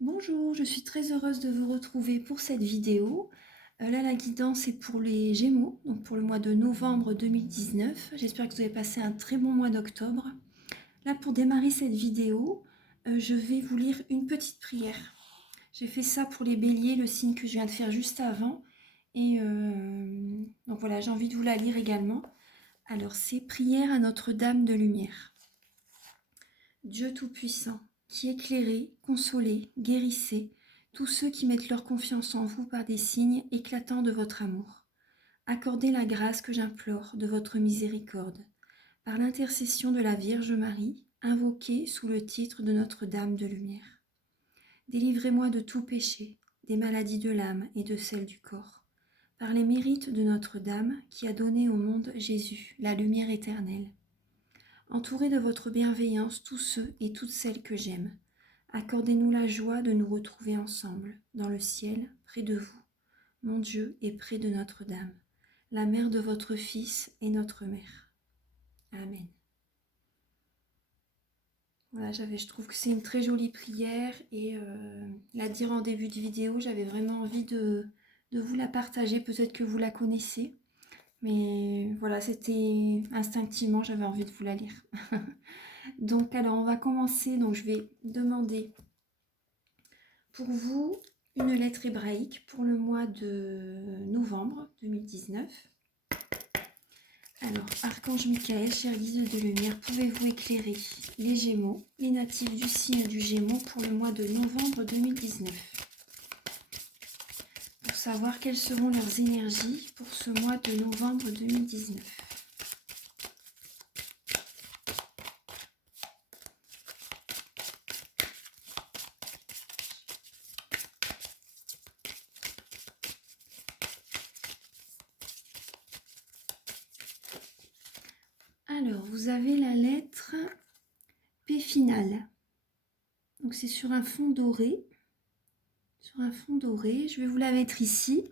Bonjour, je suis très heureuse de vous retrouver pour cette vidéo. Là, la guidance est pour les Gémeaux, donc pour le mois de novembre 2019. J'espère que vous avez passé un très bon mois d'octobre. Là, pour démarrer cette vidéo, je vais vous lire une petite prière. J'ai fait ça pour les Béliers, le signe que je viens de faire juste avant. Et donc voilà, j'ai envie de vous la lire également. Alors, c'est prière à Notre-Dame de Lumière. Dieu Tout-Puissant, qui éclairez, consolez, guérissez tous ceux qui mettent leur confiance en vous par des signes éclatants de votre amour. Accordez la grâce que j'implore de votre miséricorde. Par l'intercession de la Vierge Marie, invoquée sous le titre de Notre-Dame de Lumière. Délivrez-moi de tout péché, des maladies de l'âme et de celles du corps. Par les mérites de Notre-Dame, qui a donné au monde Jésus, la lumière éternelle. Entourez de votre bienveillance tous ceux et toutes celles que j'aime. Accordez-nous la joie de nous retrouver ensemble, dans le ciel, près de vous, mon Dieu, et près de Notre-Dame, la mère de votre Fils et notre mère. Amen. Voilà, je trouve que c'est une très jolie prière et la dire en début de vidéo, j'avais vraiment envie de vous la partager. Peut-être que vous la connaissez, mais voilà, c'était instinctivement, j'avais envie de vous la lire. Donc, alors, on va commencer. Donc, je vais demander pour vous une lettre hébraïque pour le mois de novembre 2019. Alors, Archange Michael, cher guide de lumière, pouvez-vous éclairer les Gémeaux, les natifs du signe du Gémeaux pour le mois de novembre 2019, pour savoir quelles seront leurs énergies pour ce mois de novembre 2019. Alors, vous avez la lettre P finale. Donc, c'est sur un fond doré. Sur un fond doré. Je vais vous la mettre ici.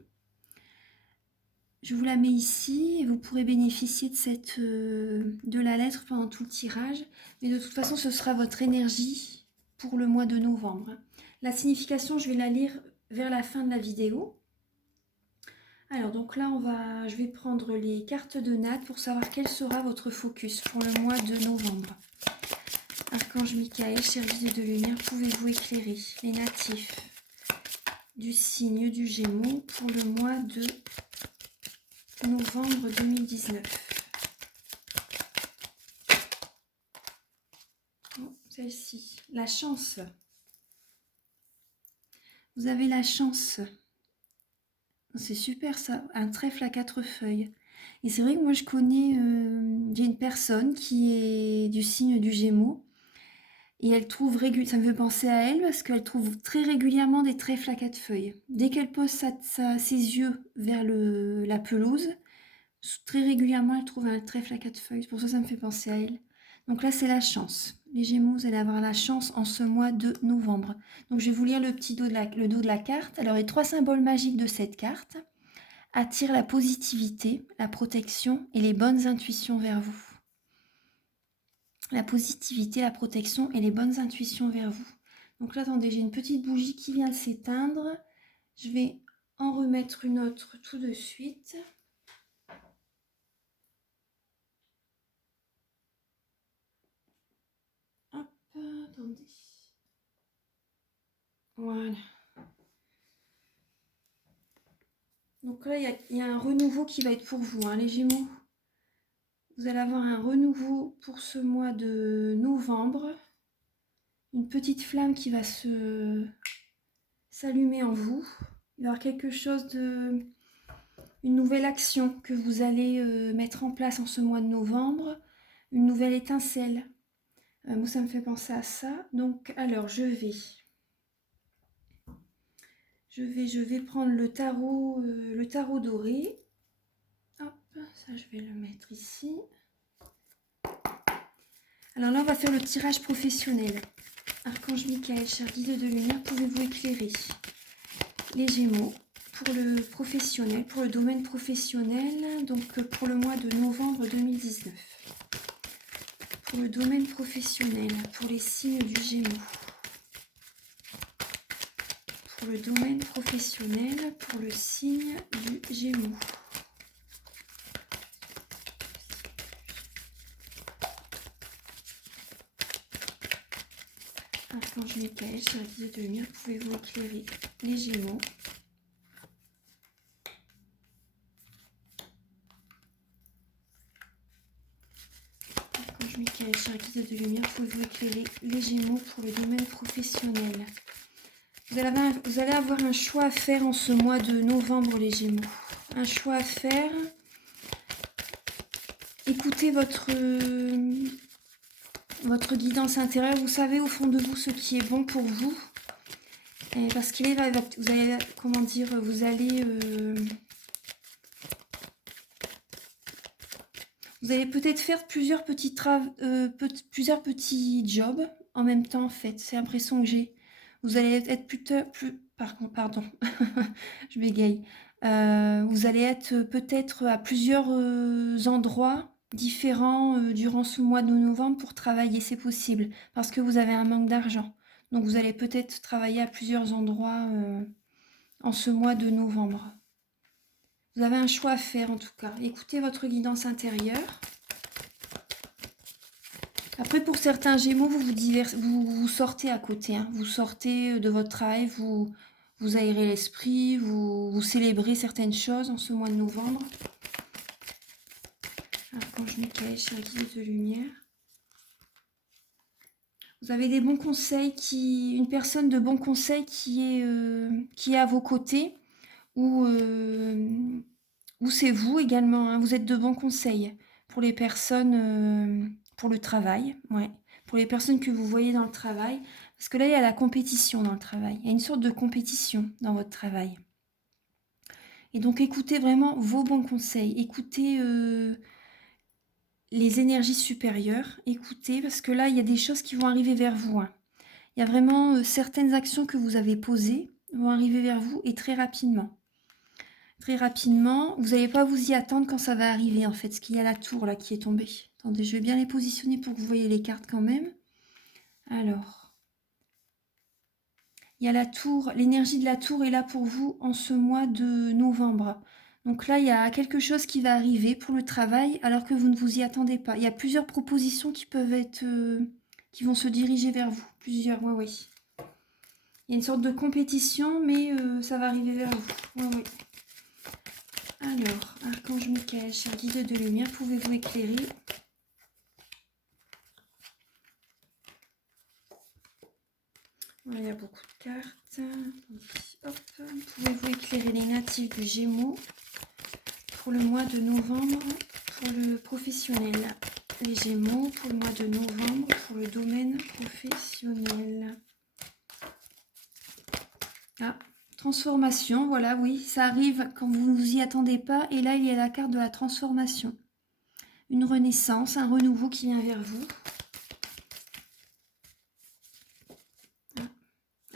Je vous la mets ici et vous pourrez bénéficier de la lettre pendant tout le tirage. Mais de toute façon, ce sera votre énergie pour le mois de novembre. La signification, je vais la lire vers la fin de la vidéo. Alors, donc là, je vais prendre les cartes de Nat pour savoir quel sera votre focus pour le mois de novembre. Archange Michael, cher guide de lumière, pouvez-vous éclairer les natifs du signe du Gémeaux pour le mois de novembre 2019. Oh, celle-ci, la chance. Vous avez la chance. C'est super ça, un trèfle à 4 feuilles. Et c'est vrai que moi je connais, j'ai une personne qui est du signe du Gémeaux. Et elle trouve ça me fait penser à elle parce qu'elle trouve très régulièrement des trèfles à 4 feuilles. Dès qu'elle pose ses yeux vers la pelouse, très régulièrement elle trouve un trèfle à 4 feuilles. Pour ça, ça me fait penser à elle. Donc là, c'est la chance. Les Gémeaux, vous allez avoir la chance en ce mois de novembre. Donc je vais vous lire le dos de la carte. Alors les 3 symboles magiques de cette carte attirent la positivité, la protection et les bonnes intuitions vers vous. La positivité, la protection et les bonnes intuitions vers vous. Donc là, attendez, j'ai une petite bougie qui vient de s'éteindre. Je vais en remettre une autre tout de suite. Hop, attendez. Voilà. Donc là, il y a un renouveau qui va être pour vous, hein, les Gémeaux. Vous allez avoir un renouveau pour ce mois de novembre. Une petite flamme qui va s'allumer en vous. Il va y avoir quelque chose une nouvelle action que vous allez mettre en place en ce mois de novembre. Une nouvelle étincelle. Moi, ça me fait penser à ça. Donc, alors, je vais prendre le tarot doré. Hop, ça, je vais le mettre ici. Alors là, on va faire le tirage professionnel. Archange Michael, cher guide de lumière, pouvez-vous éclairer les Gémeaux pour le professionnel, pour le domaine professionnel, donc pour le mois de novembre 2019. Pour le domaine professionnel, pour les signes du Gémeaux. pour le domaine professionnel, pour le signe du Gémeaux. Archange Michael, chère guide de lumière, pouvez-vous éclairer les Gémeaux? Archange Michael, chère guide de lumière, pouvez-vous éclairer les Gémeaux pour le domaine professionnel? Vous allez avoir un choix à faire en ce mois de novembre, les Gémeaux. Un choix à faire. Écoutez votre guidance intérieure. Vous savez au fond de vous ce qui est bon pour vous. Parce qu'il est, vous allez, comment dire, vous allez peut-être faire plusieurs petits jobs en même temps, en fait. C'est l'impression que j'ai. Vous allez être pardon, je bégaye. Vous allez être peut-être à plusieurs endroits différents durant ce mois de novembre pour travailler, c'est possible, parce que vous avez un manque d'argent. Donc vous allez peut-être travailler à plusieurs endroits en ce mois de novembre. Vous avez un choix à faire en tout cas. Écoutez votre guidance intérieure. Après, pour certains Gémeaux, vous sortez à côté. Hein. Vous sortez de votre travail, vous aérez l'esprit, vous célébrez certaines choses en ce mois de novembre. Archange Michael, chère guide de lumière. Vous avez des bons conseils, une personne de bons conseils qui est à vos côtés, ou c'est vous également. Hein. Vous êtes de bons conseils pour les personnes, pour le travail, ouais. Pour les personnes que vous voyez dans le travail. Parce que là, il y a la compétition dans le travail. Il y a une sorte de compétition dans votre travail. Et donc, écoutez vraiment vos bons conseils. Écoutez les énergies supérieures. Écoutez, parce que là, il y a des choses qui vont arriver vers vous. Hein. Il y a vraiment certaines actions que vous avez posées vont arriver vers vous et très rapidement. Très rapidement, vous n'allez pas vous y attendre quand ça va arriver, en fait, parce qu'il y a la tour là qui est tombée. Attendez, je vais bien les positionner pour que vous voyez les cartes quand même. Alors, il y a la tour, l'énergie de la tour est là pour vous en ce mois de novembre. Donc là, il y a quelque chose qui va arriver pour le travail alors que vous ne vous y attendez pas. Il y a plusieurs propositions qui peuvent être, qui vont se diriger vers vous. Plusieurs, oui. Il y a une sorte de compétition, mais ça va arriver vers vous. Oui. Alors, Archange Michael, cher guide de lumière, pouvez-vous éclairer? Voilà, il y a beaucoup de cartes. Hop. Pouvez-vous éclairer les natifs du Gémeaux pour le mois de novembre pour le professionnel? Les Gémeaux pour le mois de novembre pour le domaine professionnel. Ah, transformation, voilà, oui, ça arrive quand vous ne vous y attendez pas. Et là, il y a la carte de la transformation. Une renaissance, un renouveau qui vient vers vous.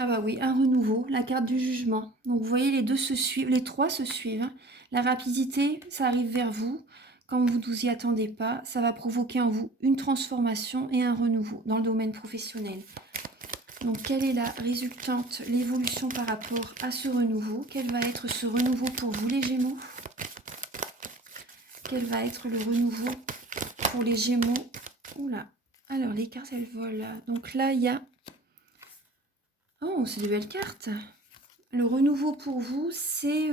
Ah bah oui, un renouveau, la carte du jugement. Donc vous voyez, les deux se suivent, les trois se suivent. Hein. La rapidité, ça arrive vers vous. Quand vous ne vous y attendez pas, ça va provoquer en vous une transformation et un renouveau dans le domaine professionnel. Donc quelle est la résultante, l'évolution par rapport à ce renouveau? Quel va être ce renouveau pour vous les Gémeaux? Quel va être le renouveau pour les Gémeaux? Oula, alors les cartes elles volent. Donc là il y a... Oh, c'est de belles cartes. Le renouveau pour vous, c'est...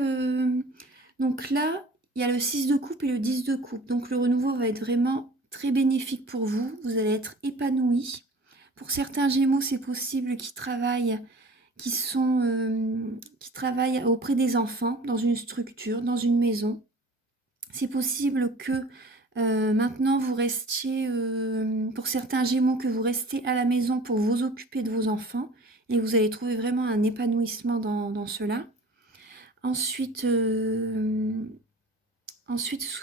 Donc là, il y a le 6 de coupe et le 10 de coupe. Donc le renouveau va être vraiment très bénéfique pour vous. Vous allez être épanoui. Pour certains Gémeaux, c'est possible qu'ils travaillent, qui travaillent auprès des enfants, dans une structure, dans une maison. C'est possible que maintenant vous restiez, pour certains Gémeaux, que vous restez à la maison pour vous occuper de vos enfants et vous allez trouver vraiment un épanouissement dans cela. Ensuite, ce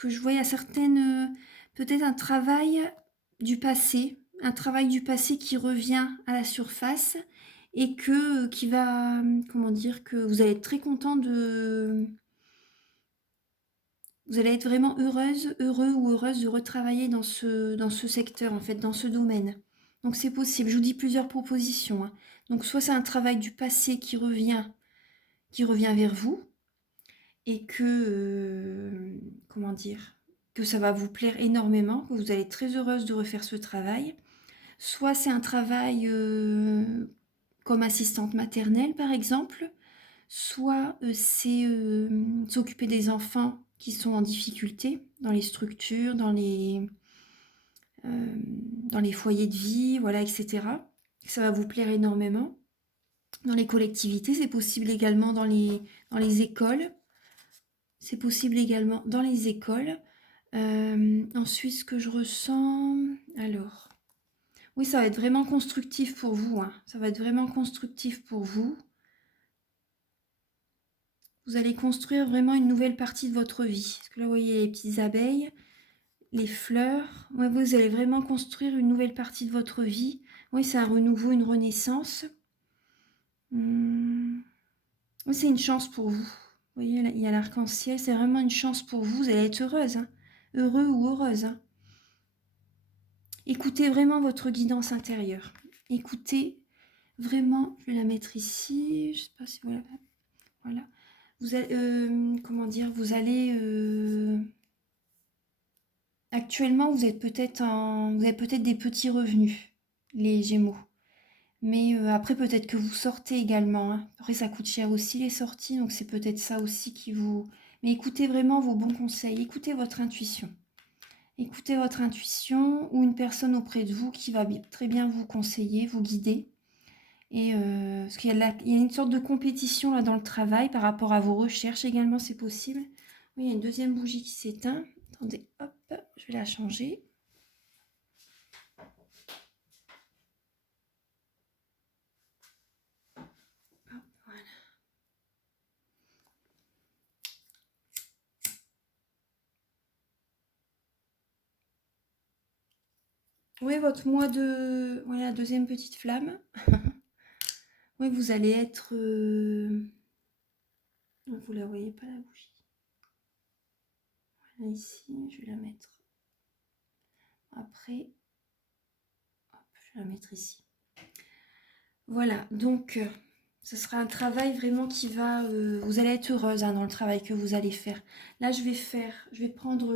que je vois, il y a certaines, peut-être un travail du passé qui revient à la surface et qui va, comment dire, que vous allez être très content de... Vous allez être vraiment heureux ou heureuse de retravailler dans ce secteur, en fait, dans ce domaine. Donc c'est possible, je vous dis plusieurs propositions. Hein. Donc soit c'est un travail du passé qui revient qui revient vers vous et que, comment dire, que ça va vous plaire énormément, que vous allez être très heureuse de refaire ce travail. Soit c'est un travail comme assistante maternelle par exemple, soit c'est s'occuper des enfants qui sont en difficulté dans les structures, dans les foyers de vie, voilà, etc. Ça va vous plaire énormément. Dans les collectivités, c'est possible également dans les écoles. C'est possible également dans les écoles. Ensuite, ce que je ressens... Alors, oui, ça va être vraiment constructif pour vous. Hein. Ça va être vraiment constructif pour vous. Vous allez construire vraiment une nouvelle partie de votre vie. Parce que là, vous voyez les petites abeilles, les fleurs. Ouais, vous allez vraiment construire une nouvelle partie de votre vie. Oui, c'est un renouveau, une renaissance. Oui, c'est une chance pour vous. Vous voyez, là, il y a l'arc-en-ciel. C'est vraiment une chance pour vous. Vous allez être heureuse. Hein. Heureux ou heureuse. Hein. Écoutez vraiment votre guidance intérieure. Écoutez vraiment, je vais la mettre ici. Je ne sais pas si voilà. Voilà. Vous allez, comment dire, vous allez actuellement vous avez peut-être des petits revenus, les Gémeaux. Mais après peut-être que vous sortez également. Hein. Après ça coûte cher aussi les sorties, donc c'est peut-être ça aussi qui vous. Mais écoutez vraiment vos bons conseils. Écoutez votre intuition. Écoutez votre intuition ou une personne auprès de vous qui va très bien vous conseiller, vous guider. Et parce qu'il y a une sorte de compétition là dans le travail par rapport à vos recherches également, c'est possible. Oui, il y a une deuxième bougie qui s'éteint. Attendez, hop, je vais la changer. Hop, voilà. Oui, votre mois de... Voilà, deuxième petite flamme. Oui, vous allez être... Vous la voyez pas la bougie. Voilà, ici, je vais la mettre. Après, hop, je vais la mettre ici. Voilà, donc ce sera un travail vraiment qui va... vous allez être heureuse hein, dans le travail que vous allez faire. Là, je vais prendre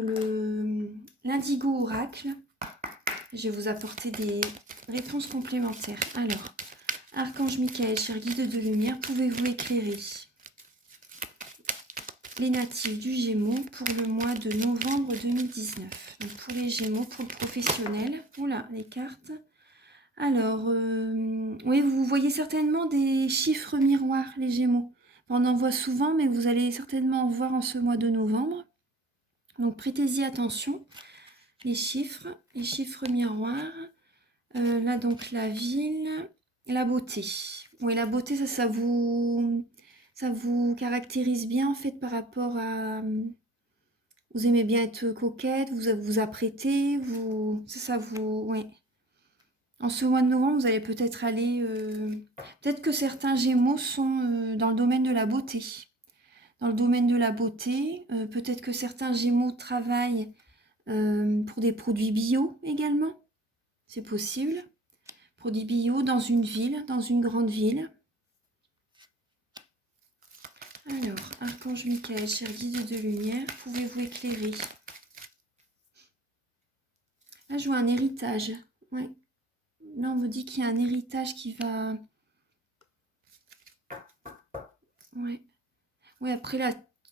l'indigo oracle. Je vais vous apporter des réponses complémentaires. Alors, Archange Michael, cher guide de lumière, pouvez-vous éclairer les natifs du Gémeaux pour le mois de novembre 2019? Donc pour les Gémeaux, pour le professionnel. Oula, les cartes... Alors, oui, vous voyez certainement des chiffres miroirs, les Gémeaux. On en voit souvent, mais vous allez certainement en voir en ce mois de novembre. Donc, prêtez-y attention. Les chiffres miroirs. Là, donc, la ville, la beauté. Oui, la beauté, ça vous caractérise bien, en fait, par rapport à... Vous aimez bien être coquette, vous apprêtez, oui. En ce mois de novembre, vous allez peut-être aller... peut-être que certains Gémeaux sont dans le domaine de la beauté. Dans le domaine de la beauté, peut-être que certains Gémeaux travaillent pour des produits bio également. C'est possible. Produits bio dans une ville, dans une grande ville. Alors, Archange Michael, cher guide de lumière, pouvez-vous éclairer? Là, je vois un héritage. Ouais. Là, on me dit qu'il y a un héritage qui va... Ouais. Ouais, après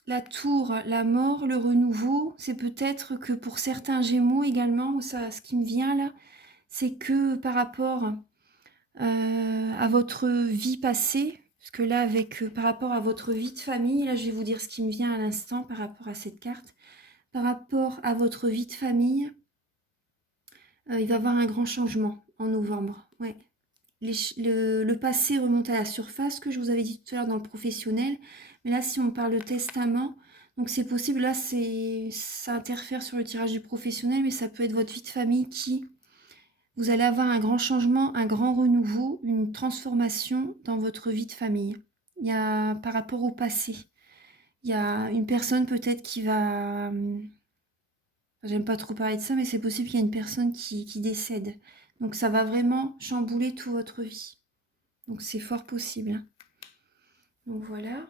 la tour, la mort, le renouveau, c'est peut-être que pour certains Gémeaux également, ça, ce qui me vient là, c'est que par rapport à votre vie passée, parce que là, par rapport à votre vie de famille, là, je vais vous dire ce qui me vient à l'instant par rapport à cette carte. Par rapport à votre vie de famille, il va y avoir un grand changement en novembre. Ouais. Le passé remonte à la surface, que je vous avais dit tout à l'heure dans le professionnel. Mais là, si on parle de testament, donc c'est possible, là, ça interfère sur le tirage du professionnel, mais ça peut être votre vie de famille qui... Vous allez avoir un grand changement, un grand renouveau, une transformation dans votre vie de famille. Il y a, par rapport au passé, il y a une personne peut-être qui va... J'aime pas trop parler de ça, mais c'est possible qu'il y ait une personne qui décède. Donc ça va vraiment chambouler toute votre vie. Donc c'est fort possible. Donc voilà.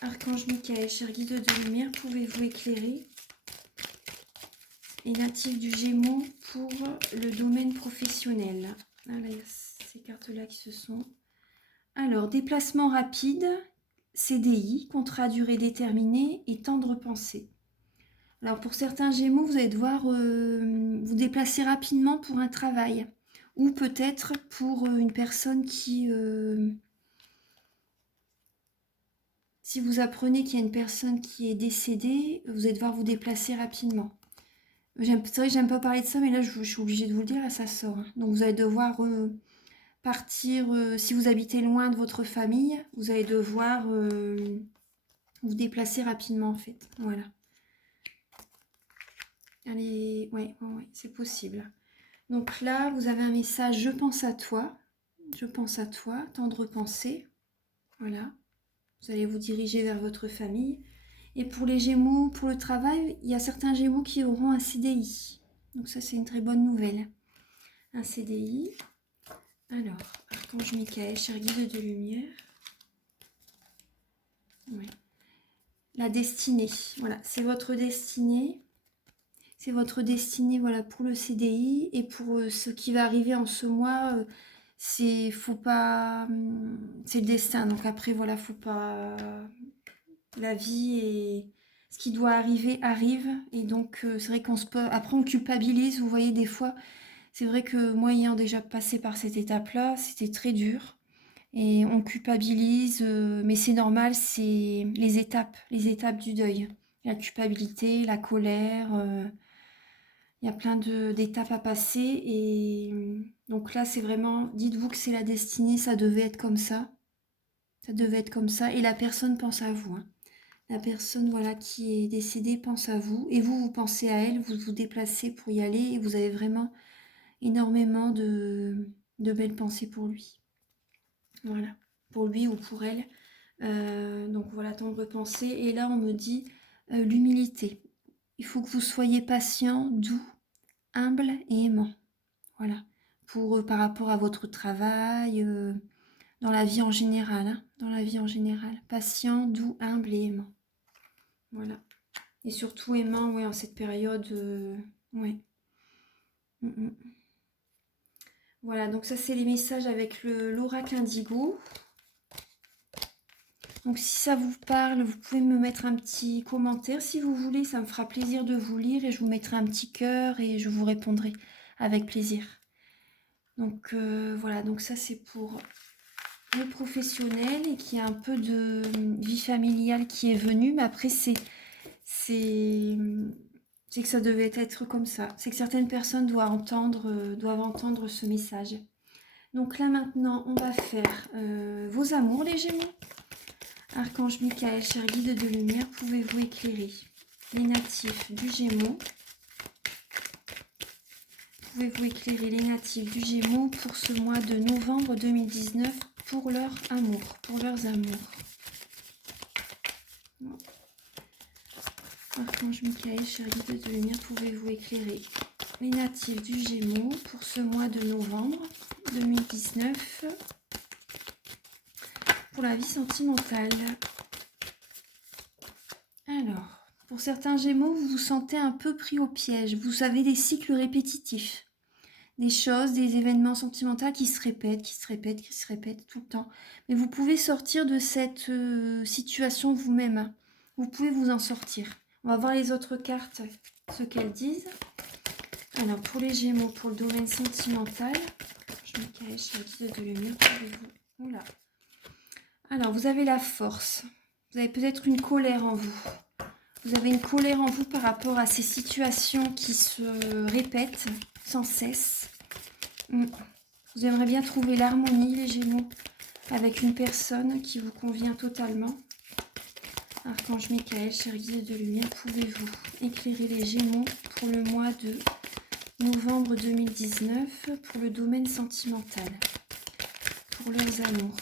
Archange Michael, cher guide de lumière, pouvez-vous éclairer les natifs du Gémeaux pour le domaine professionnel? Ah, là, il y a ces cartes-là qui se sont... Alors, déplacement rapide, CDI, contrat à durée déterminée et temps de repensée. Alors, pour certains Gémeaux, vous allez devoir vous déplacer rapidement pour un travail. Ou peut-être pour une personne qui... si vous apprenez qu'il y a une personne qui est décédée, vous allez devoir vous déplacer rapidement. C'est vrai que j'aime pas parler de ça, mais là, je suis obligée de vous le dire, là, ça sort. Hein. Donc, vous allez devoir partir, si vous habitez loin de votre famille, vous allez devoir vous déplacer rapidement, en fait. Voilà. Allez, ouais, c'est possible. Donc là, vous avez un message, je pense à toi. Je pense à toi, temps de repenser. Voilà. Vous allez vous diriger vers votre famille. Et pour les Gémeaux, pour le travail, il y a certains Gémeaux qui auront un CDI. Donc ça, c'est une très bonne nouvelle. Un CDI. Alors, Archange Michael, cher guide de lumière. Ouais. La destinée. Voilà, c'est votre destinée. C'est votre destinée, voilà, pour le CDI. Et pour ce qui va arriver en ce mois, c'est le destin. Donc après, voilà, faut pas... La vie et ce qui doit arriver arrive. Et donc, c'est vrai qu'on se peut... Après, on culpabilise, vous voyez, des fois... C'est vrai que moi, ayant déjà passé par cette étape-là, c'était très dur. Et on culpabilise, mais c'est normal, c'est les étapes du deuil. La culpabilité, la colère, il y a plein d'étapes à passer. Et donc là, c'est vraiment, dites-vous que c'est la destinée, ça devait être comme ça. Ça devait être comme ça. Et la personne pense à vous. Hein. La personne voilà, qui est décédée pense à vous. Et vous, vous pensez à elle, vous vous déplacez pour y aller. Et vous avez vraiment énormément de belles pensées pour lui. Voilà, pour lui ou pour elle. Donc voilà, temps de repenser. Et là, on me dit l'humilité. Il faut que vous soyez patient, doux, humble et aimant. Voilà, pour par rapport à votre travail, dans la vie en général. Hein, dans la vie en général. Patient, doux, humble et aimant. Voilà. Et surtout aimant, ouais, en cette période, ouais. Voilà, donc ça c'est les messages avec l'oracle indigo. Donc si ça vous parle, vous pouvez me mettre un petit commentaire si vous voulez. Ça me fera plaisir de vous lire et je vous mettrai un petit cœur et je vous répondrai avec plaisir. Donc voilà, donc ça c'est pour le professionnel et qui a un peu de vie familiale qui est venue. Mais après c'est que ça devait être comme ça. C'est que certaines personnes doivent entendre ce message. Donc là maintenant, on va faire vos amours les Gémeaux. Archange Michael, cher guide de lumière, pouvez-vous éclairer les natifs du Gémeaux? Pouvez-vous éclairer les natifs du Gémeaux pour ce mois de novembre 2019 pour leur amour, pour leurs amours? Archange Michael, cher guide de lumière, pouvez-vous éclairer les natifs du Gémeaux pour ce mois de novembre 2019 pour la vie sentimentale? Alors, pour certains Gémeaux, vous vous sentez un peu pris au piège. Vous avez des cycles répétitifs. Des choses, des événements sentimentaux qui se répètent, qui se répètent, qui se répètent tout le temps. Mais vous pouvez sortir de cette situation vous-même. Vous pouvez vous en sortir. On va voir les autres cartes, ce qu'elles disent. Alors, pour les Gémeaux, pour le domaine sentimental, je me cache, je guide de lumière, pouvez-vous... Oula. Alors, vous avez la force. Vous avez peut-être une colère en vous. Vous avez une colère en vous par rapport à ces situations qui se répètent sans cesse. Vous aimeriez bien trouver l'harmonie, les Gémeaux, avec une personne qui vous convient totalement. Archange Michael, cher guide de lumière, pouvez-vous éclairer les Gémeaux pour le mois de novembre 2019 pour le domaine sentimental, pour leurs amours?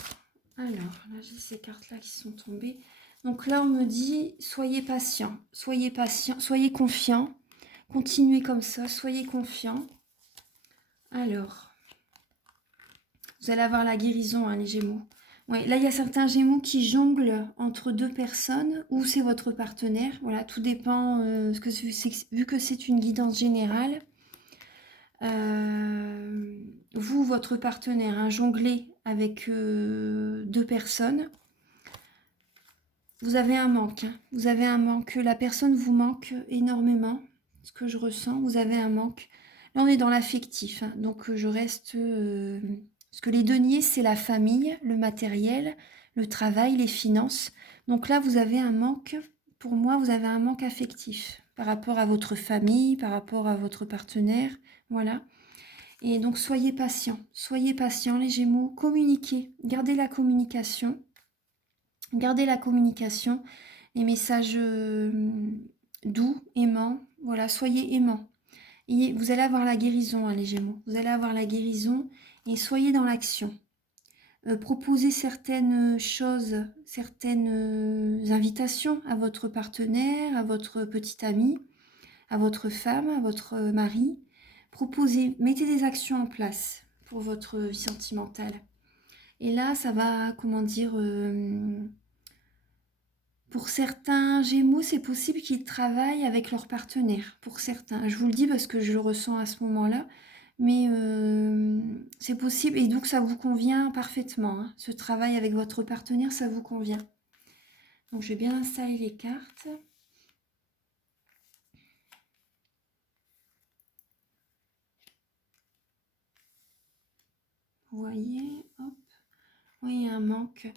Alors, là j'ai ces cartes-là qui sont tombées. Donc là, on me dit, soyez patient, soyez confiant, continuez comme ça, soyez confiant. Alors, vous allez avoir la guérison, hein, les Gémeaux. Ouais, là, il y a certains Gémeaux qui jonglent entre deux personnes ou c'est votre partenaire. Voilà, tout dépend, vu que c'est une guidance générale. Vous, votre partenaire, hein, jonglez avec deux personnes. Vous avez un manque, hein. Vous avez un manque. La personne vous manque énormément. Ce que je ressens, vous avez un manque. Là, on est dans l'affectif, hein, donc je reste... parce que les deniers, c'est la famille, le matériel, le travail, les finances. Donc là, vous avez un manque. Pour moi, vous avez un manque affectif par rapport à votre famille, par rapport à votre partenaire. Voilà. Et donc, soyez patients, les Gémeaux. Communiquez. Gardez la communication. Gardez la communication. Les messages doux, aimants. Voilà, soyez aimants. Et vous allez avoir la guérison, hein, les Gémeaux. Vous allez avoir la guérison et soyez dans l'action. Proposez certaines choses, certaines invitations à votre partenaire, à votre petit ami, à votre femme, à votre mari. Proposez, mettez des actions en place pour votre vie sentimentale. Et là, ça va, comment dire, pour certains Gémeaux, c'est possible qu'ils travaillent avec leur partenaire. Pour certains, je vous le dis parce que je le ressens à ce moment-là, mais c'est possible et donc ça vous convient parfaitement, hein. Ce travail avec votre partenaire, ça vous convient. Donc je vais bien installer les cartes. Vous voyez, hop, oui, il y a un manque.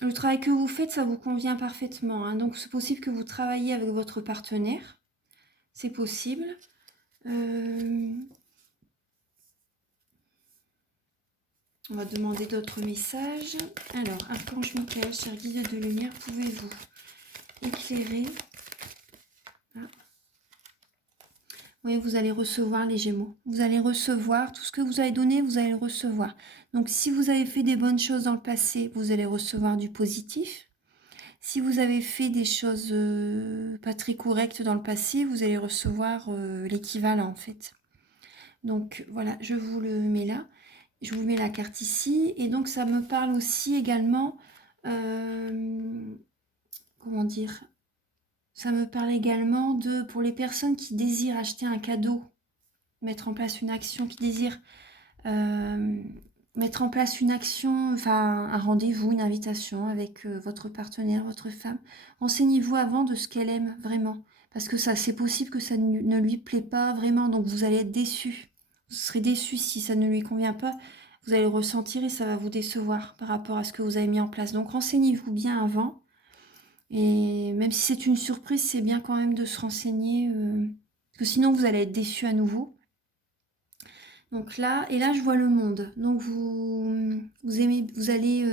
Le travail que vous faites, ça vous convient parfaitement, hein. Donc c'est possible que vous travailliez avec votre partenaire. C'est possible. On va demander d'autres messages. Alors, Archange Michael, cher guide de lumière, pouvez-vous éclairer? Oui, vous allez recevoir les Gémeaux. Vous allez recevoir tout ce que vous avez donné, vous allez le recevoir. Donc, si vous avez fait des bonnes choses dans le passé, vous allez recevoir du positif. Si vous avez fait des choses pas très correctes dans le passé, vous allez recevoir l'équivalent en fait. Donc voilà, je vous le mets là. Je vous mets la carte ici. Et donc ça me parle aussi également, comment dire, ça me parle également de, pour les personnes qui désirent acheter un cadeau, mettre en place une action, qui désirent mettre en place une action, enfin un rendez-vous, une invitation avec votre partenaire, votre femme. Renseignez-vous avant de ce qu'elle aime vraiment. Parce que ça, c'est possible que ça ne lui plaît pas vraiment, donc vous allez être déçu. Vous serez déçu si ça ne lui convient pas. Vous allez le ressentir et ça va vous décevoir par rapport à ce que vous avez mis en place. Donc renseignez-vous bien avant. Et même si c'est une surprise, c'est bien quand même de se renseigner. Parce que sinon, vous allez être déçu à nouveau. Donc là, et là, je vois le monde. Donc vous aimez, vous allez...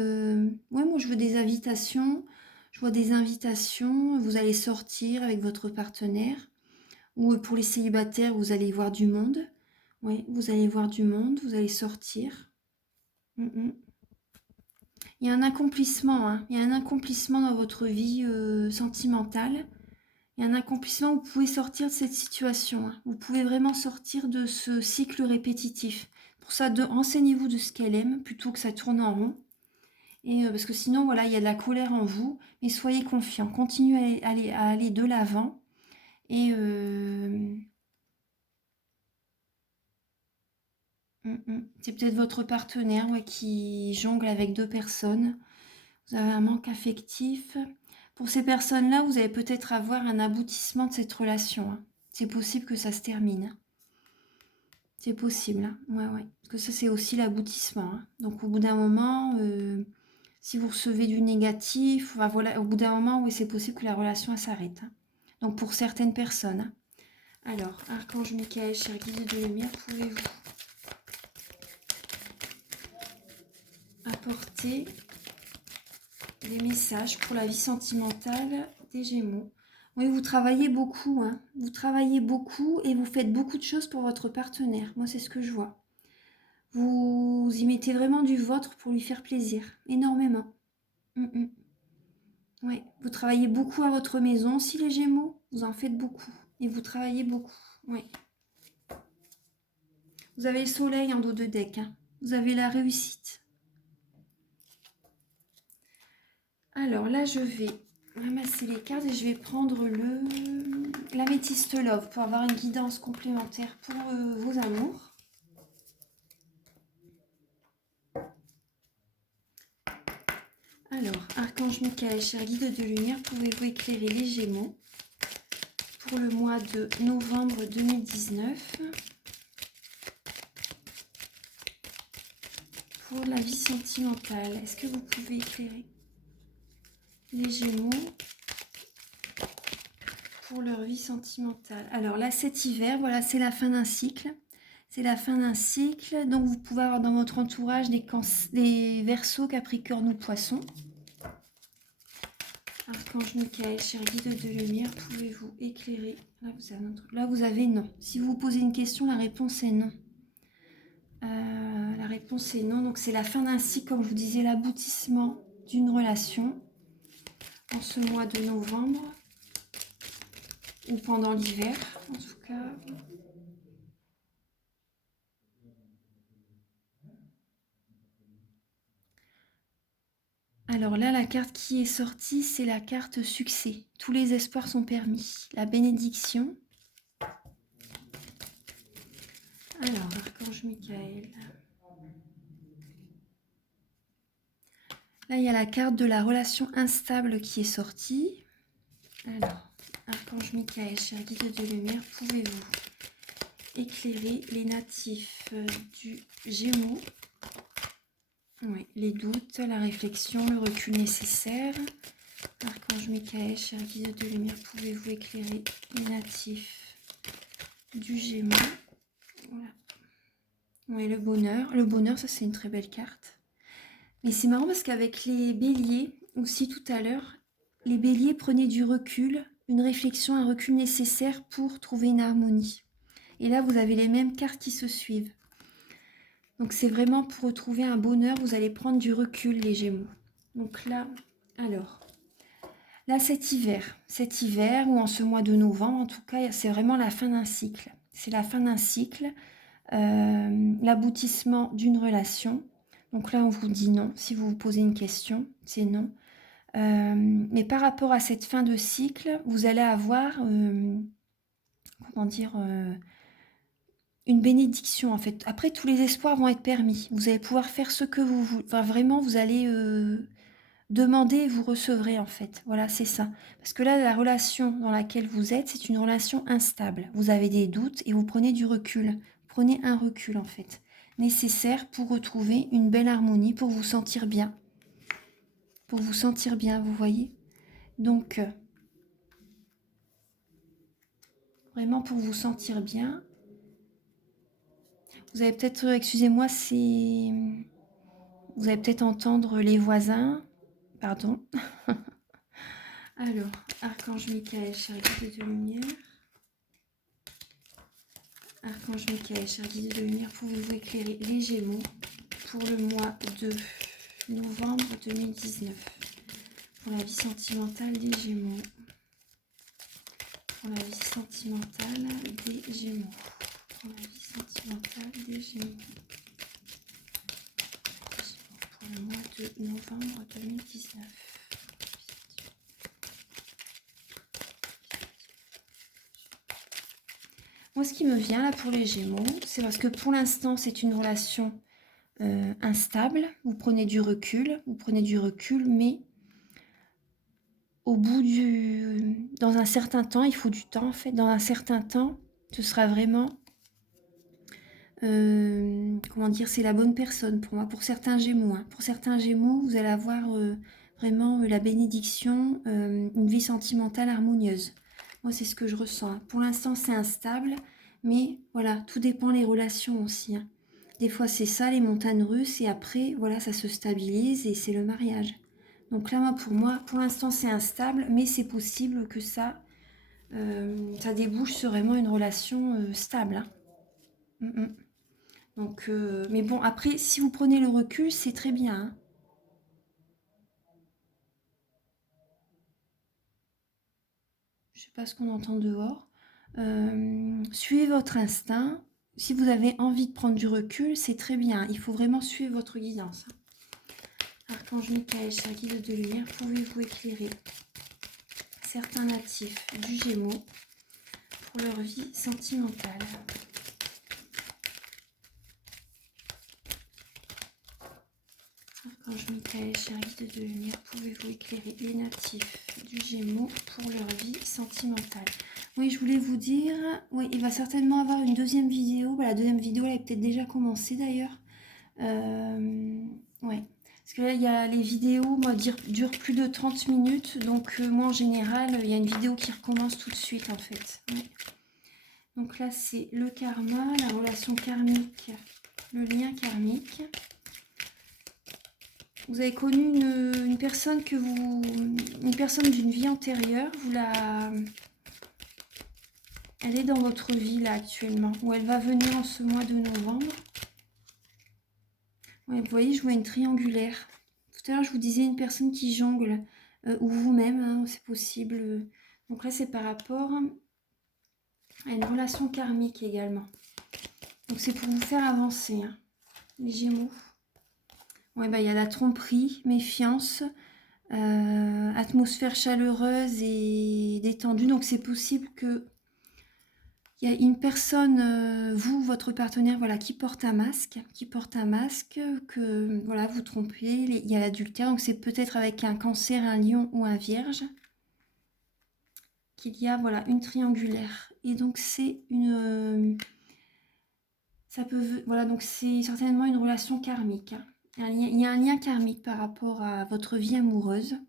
ouais, moi, je veux des invitations. Je vois des invitations. Vous allez sortir avec votre partenaire. Ou pour les célibataires, vous allez voir du monde. Oui, vous allez voir du monde. Vous allez sortir. Il y a un accomplissement, hein. Il y a un accomplissement dans votre vie sentimentale. Il y a un accomplissement, vous pouvez sortir de cette situation, hein. Vous pouvez vraiment sortir de ce cycle répétitif. Pour ça, renseignez-vous de ce qu'elle aime plutôt que ça tourne en rond. Et, parce que sinon, voilà, il y a de la colère en vous. Mais soyez confiants, continuez à aller de l'avant. Et c'est peut-être votre partenaire, ouais, qui jongle avec deux personnes. Vous avez un manque affectif. Pour ces personnes-là, vous allez peut-être avoir un aboutissement de cette relation, hein. C'est possible que ça se termine. C'est possible, hein. Ouais, ouais. Parce que ça, c'est aussi l'aboutissement, hein. Donc, au bout d'un moment, si vous recevez du négatif, enfin, voilà, au bout d'un moment, oui, c'est possible que la relation s'arrête, hein. Donc, pour certaines personnes, hein. Alors, Archange Michael, cher guide de lumière, pouvez-vous apporter des messages pour la vie sentimentale des Gémeaux? Oui, vous travaillez beaucoup, hein. Vous travaillez beaucoup et vous faites beaucoup de choses pour votre partenaire. Moi, c'est ce que je vois. Vous y mettez vraiment du vôtre pour lui faire plaisir, énormément. Ouais, vous travaillez beaucoup à votre maison. Si les Gémeaux, vous en faites beaucoup et vous travaillez beaucoup. Ouais. Vous avez le soleil en dos de deck, hein. Vous avez la réussite. Alors là, je vais ramasser les cartes et je vais prendre l'améthyste Love pour avoir une guidance complémentaire pour vos amours. Alors, Archange Michael, cher guide de lumière, pouvez-vous éclairer les Gémeaux pour le mois de novembre 2019 pour la vie sentimentale? Est-ce que vous pouvez éclairer les Gémeaux pour leur vie sentimentale? Alors là, cet hiver, voilà, c'est la fin d'un cycle. C'est la fin d'un cycle, donc vous pouvez avoir dans votre entourage des Verseaux, Capricorne ou Poissons. Archange Michael, cher guide de lumière, pouvez-vous éclairer? Là, vous avez non. Si vous vous posez une question, la réponse est non. La réponse est non. Donc, c'est la fin d'un cycle, comme je vous disais, l'aboutissement d'une relation en ce mois de novembre ou pendant l'hiver, en tout cas. Alors là, la carte qui est sortie, c'est la carte succès. Tous les espoirs sont permis. La bénédiction. Alors, Archange Michael. Là, il y a la carte de la relation instable qui est sortie. Alors, Archange Michael, cher guide de lumière, pouvez-vous éclairer les natifs du Gémeaux? Oui, les doutes, la réflexion, le recul nécessaire. Archange Michael, cher guide de lumière, pouvez-vous éclairer les natifs du Gémeaux? Voilà. Oui, le bonheur. Le bonheur, ça c'est une très belle carte. Mais c'est marrant parce qu'avec les béliers, aussi tout à l'heure, les béliers prenaient du recul, une réflexion, un recul nécessaire pour trouver une harmonie. Et là, vous avez les mêmes cartes qui se suivent. Donc c'est vraiment pour retrouver un bonheur, vous allez prendre du recul, les Gémeaux. Donc là, alors, là cet hiver, ou en ce mois de novembre, en tout cas, c'est vraiment la fin d'un cycle. C'est la fin d'un cycle, l'aboutissement d'une relation. Donc là, on vous dit non. Si vous vous posez une question, c'est non. Mais par rapport à cette fin de cycle, vous allez avoir, comment dire, une bénédiction en fait. Après, tous les espoirs vont être permis. Vous allez pouvoir faire ce que vous voulez. Enfin, vraiment, vous allez demander et vous recevrez en fait. Voilà, c'est ça. Parce que là, la relation dans laquelle vous êtes, c'est une relation instable. Vous avez des doutes et vous prenez du recul. Prenez un recul en fait, nécessaire pour retrouver une belle harmonie, pour vous sentir bien. Pour vous sentir bien, vous voyez. Donc, vraiment pour vous sentir bien. Vous allez peut-être, excusez-moi, vous allez peut-être entendre les voisins. Pardon. Alors, Archange Michael, cher guide de lumière. Archange Michael, cher guide de lumière, pouvez-vous éclairer les Gémeaux pour le mois de novembre 2019 pour la vie sentimentale des Gémeaux. Pour la vie sentimentale des Gémeaux. Pour la vie sentimentale des Gémeaux. Pour le mois de novembre 2019. Moi, ce qui me vient là pour les Gémeaux, c'est parce que pour l'instant, c'est une relation instable. Vous prenez du recul, mais au bout dans un certain temps, il faut du temps en fait. Dans un certain temps, ce sera vraiment, comment dire, c'est la bonne personne pour moi. Pour certains Gémeaux, hein. Pour certains Gémeaux, vous allez avoir vraiment la bénédiction, une vie sentimentale harmonieuse. Moi, c'est ce que je ressens, hein. Pour l'instant, c'est instable, mais voilà, tout dépend des relations aussi, hein. Des fois, c'est ça, les montagnes russes, et après, voilà, ça se stabilise et c'est le mariage. Donc là, pour moi, pour l'instant, c'est instable, mais c'est possible que ça débouche sur vraiment une relation stable, hein. Donc, mais bon, après, si vous prenez le recul, c'est très bien, hein. Je sais pas ce qu'on entend dehors. Suivez votre instinct. Si vous avez envie de prendre du recul, c'est très bien. Il faut vraiment suivre votre guidance. Archange Michael, cher guide de lumière, pouvez-vous éclairer certains natifs du Gémeaux pour leur vie sentimentale? Archange Michael, cher guide de lumière, pouvez-vous éclairer les natifs du Gémeaux pour leur vie sentimentale? Oui, je voulais vous dire, oui, il va certainement avoir une deuxième vidéo. La deuxième vidéo, elle est peut-être déjà commencée d'ailleurs. Ouais. Parce que là, il y a les vidéos, moi, durent plus de 30 minutes. Donc, moi, en général, il y a une vidéo qui recommence tout de suite, en fait. Ouais. Donc là, c'est le karma, la relation karmique, le lien karmique. Vous avez connu une personne une personne d'une vie antérieure. Elle est dans votre vie, là, actuellement. Ou elle va venir en ce mois de novembre. Ouais, vous voyez, je vois une triangulaire. Tout à l'heure, je vous disais une personne qui jongle, ou vous-même, hein, c'est possible. Donc là, c'est par rapport à une relation karmique également. Donc c'est pour vous faire avancer, hein, les Gémeaux. Ouais, bah, il y a la tromperie, méfiance, atmosphère chaleureuse et détendue. Donc c'est possible que il y a une personne, vous, votre partenaire, voilà, qui porte un masque, que voilà, vous trompez. Il y a l'adultère, donc c'est peut-être avec un cancer, un lion ou un vierge qu'il y a, voilà, une triangulaire. Et donc c'est ça peut, voilà, donc c'est certainement une relation karmique, hein. Il y a un lien karmique par rapport à votre vie amoureuse.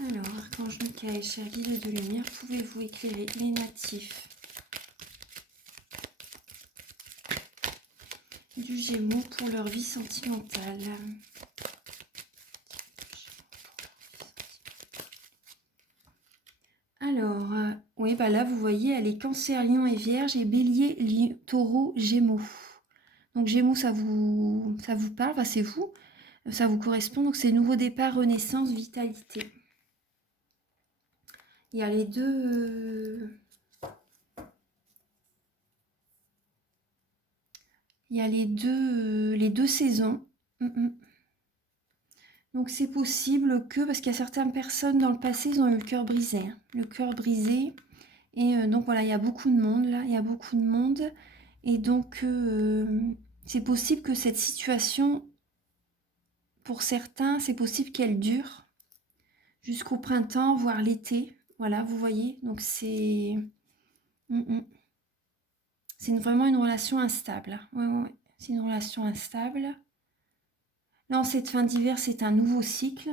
Alors, Archange Michael, cher guide de lumière, pouvez-vous éclairer les natifs du Gémeaux pour leur vie sentimentale? Alors, oui, bah là, vous voyez, elle est Cancer, Lion et Vierge, et Bélier, Taureau, Gémeaux. Donc, Gémeaux, ça vous parle, enfin, c'est vous, ça vous correspond. Donc, c'est nouveau départ, renaissance, vitalité. Il y a les deux... Il y a les deux saisons. Donc c'est possible que, parce qu'il y a certaines personnes dans le passé, ils ont eu le cœur brisé. Hein. Le cœur brisé. Et donc voilà, il y a beaucoup de monde là. Il y a beaucoup de monde. Et donc c'est possible que cette situation, pour certains, c'est possible qu'elle dure jusqu'au printemps, voire l'été. Voilà, vous voyez. Donc c'est... C'est vraiment une relation instable. Ouais. C'est une relation instable. Là, en cette fin d'hiver, c'est un nouveau cycle.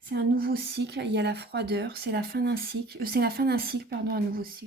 C'est un nouveau cycle. Il y a la froideur. C'est la fin d'un cycle. C'est la fin d'un cycle, pardon, un nouveau cycle.